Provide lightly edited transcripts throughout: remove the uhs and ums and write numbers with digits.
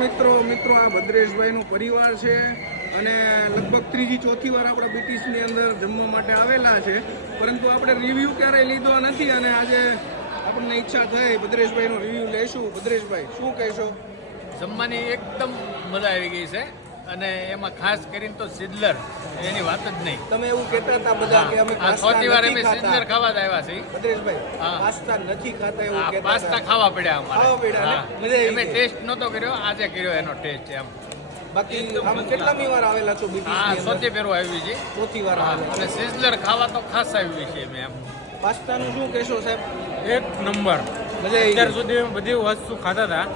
મિત્રો આ ભદ્રેશભાઈનો પરિવાર છે અને લગભગ ત્રીજી ચોથી વાર આપણે બીટીસની અંદર જમવા માટે આવેલા છે, પરંતુ આપણે રિવ્યૂ ક્યારેય લીધો નથી અને આજે આપણને ઈચ્છા થઈ ભદ્રેશભાઈનો રિવ્યૂ લેશું. ભદ્રેશભાઈ, શું કહેશો? જમવાની એકદમ મજા આવી ગઈ છે અને એમાં ખાસ કરીને તો સિડલર એની વાત જ નહીં. તમે એવું કહેતા હતા બધા કે અમે ચોથી વાર અમે સિડલર ખાવા જ આવ્યા છીએ. ભદ્રેશભાઈ, પાસ્તા નથી ખાતા એવું કહેતા હતા. પાસ્તા ખાવા પડ્યા અમારે. અમે ટેસ્ટ નહોતો કર્યો, આજે કર્યો એનો ટેસ્ટ. એમ બાકી આમ કેટલામી વાર આવેલા છો બીટીસની? ચોથી ફેરો આવી છે. ચોથી વાર અને સિઝલર ખાવા તો ખાસ આવી છે. મેં એમ પાસ્તાનું શું કહેશો સાહેબ? એક નંબર. અત્યાર સુધી બધી વસ્તુ ખાતા હતા,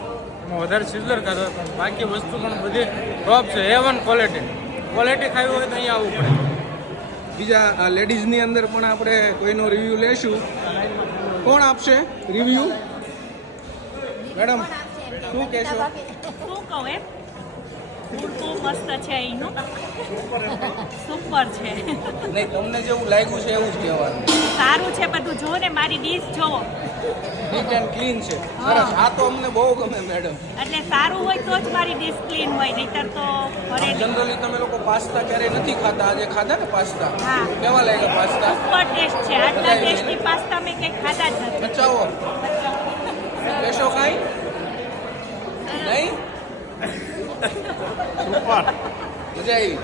એમાં વધારે સિઝલર ખાતા હતા, પણ બાકી વસ્તુ પણ બધી ટોપ છે. A1 ક્વોલિટી ખાવી હોય તો અહીંયા આવવું પડે. બીજા લેડીઝની અંદર પણ આપણે કોઈનો રિવ્યૂ લેશું. કોણ આપશે રિવ્યૂ? મેડમ, શું કહેશો? શું કહું એમ, ફૂડ બહુ મસ્ત છે અહીંનું, સુપર છે. નહીં, તમને જેવું લાગ્યું છે એવું જ કહેવાનું. સારું છે બધું. જો ને મારી ડીશ જોવો, નીટ એન્ડ ક્લીન છે. સરસ, આ તો અમને બહુ ગમે મેડમ. એટલે સારું હોય તો જ મારી ડીશ ક્લીન હોય, નહીતર તો ભરેલી. જનરલી તમે લોકો પાસ્તા ક્યારેય નથી ખાતા, આજે ખાધા ને પાસ્તા? હા. કેવા લાગ્યા પાસ્તા? સુપર ટેસ્ટ છે. આટલા ટેસ્ટી પાસ્તા મેં કંઈ ખાધા જ નથી. બચાવો. લેશો કાંઈ નહીં? સુપર. મજા આવી?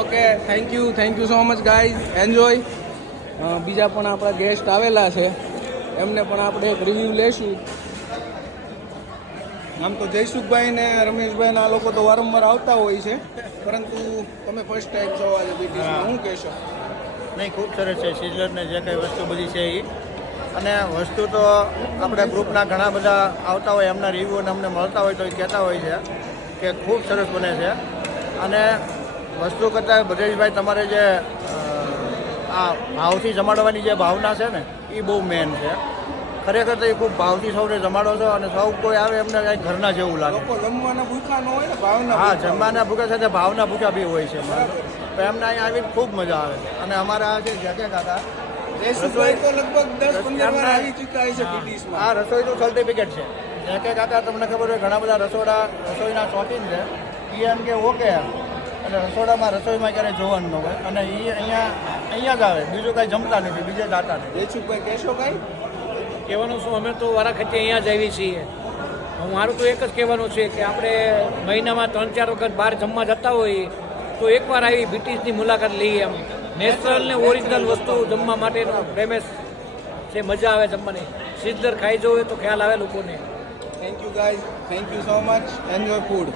Okay, thank you so much guys, enjoy. બીજા પણ આપણા ગેસ્ટ આવેલા છે, એમને પણ આપણે એક રિવ્યૂ લેશું. આમ તો જયસુખભાઈ ને રમેશભાઈ આ લોકો તો વારંવાર આવતા હોય છે, પરંતુ તમે ફર્સ્ટ ટાઈમ છો આજે બીટીસમાં, શું કહેશો? નહીં, ખૂબ સરસ છે. સિઝલરને જે કંઈ વસ્તુ બધી છે એ, અને વસ્તુ તો આપણે ગ્રુપના ઘણા બધા આવતા હોય, એમના રિવ્યુ અમને મળતા હોય તો એ કહેતા હોય છે કે ખૂબ સરસ બને છે. અને વસ્તુ કરતાં ભદ્રેશભાઈ તમારે જે આ ભાવથી જમાડવાની જે ભાવના છે ને એ બહુ મેન છે. ખરેખર તો એ ખૂબ ભાવથી સૌને જમાડો છો અને સૌ કોઈ આવે એમને કંઈક ઘરના જેવું લાગે. લોકો જમવાના ભૂખા ન હોય ને, ભાવના. હા, જમવાના ભૂખ્યા સાથે ભાવના ભૂખ્યા બી હોય છે. તો એમને અહીંયા આવીને ખૂબ મજા આવે. અને અમારા આ જે જગ્યા કાકા જયસુખભાઈ તો લગભગ 10-15 વાર આવી ચૂક્યા છે બીટીસમાં. આ રસોઈનું સર્ટિફિકેટ છે. કે કાકા તમને ખબર હોય ઘણા બધા રસોઈના શોખીન છે. એ એમ કે ઓકે, અને રસોડામાં રસોઈમાં ક્યારેય જોવાનું ન હોય, અને એ અહીંયા જ આવે, બીજું કાંઈ જમતા નથી, બીજે જાતા નથી. જયસુખભાઈ, કહેશો કાંઈ? કહેવાનું શું, અમે તો વારાખતી અહીંયા જ આવી છીએ. મારું તો એક જ કહેવાનું છે કે આપણે મહિનામાં 3-4 વખત બહાર જમવા જતા હોઈએ તો એકવાર આવી બીટીસની મુલાકાત લઈએ. એમ નેચરલ ને ઓરિજિનલ વસ્તુ જમવા માટેનો પ્રેમેસ છે, મજા આવે જમવાની. સિઝલર ખાઈ જવું તો ખ્યાલ આવે લોકોને. Thank you guys, thank you so much, enjoy food.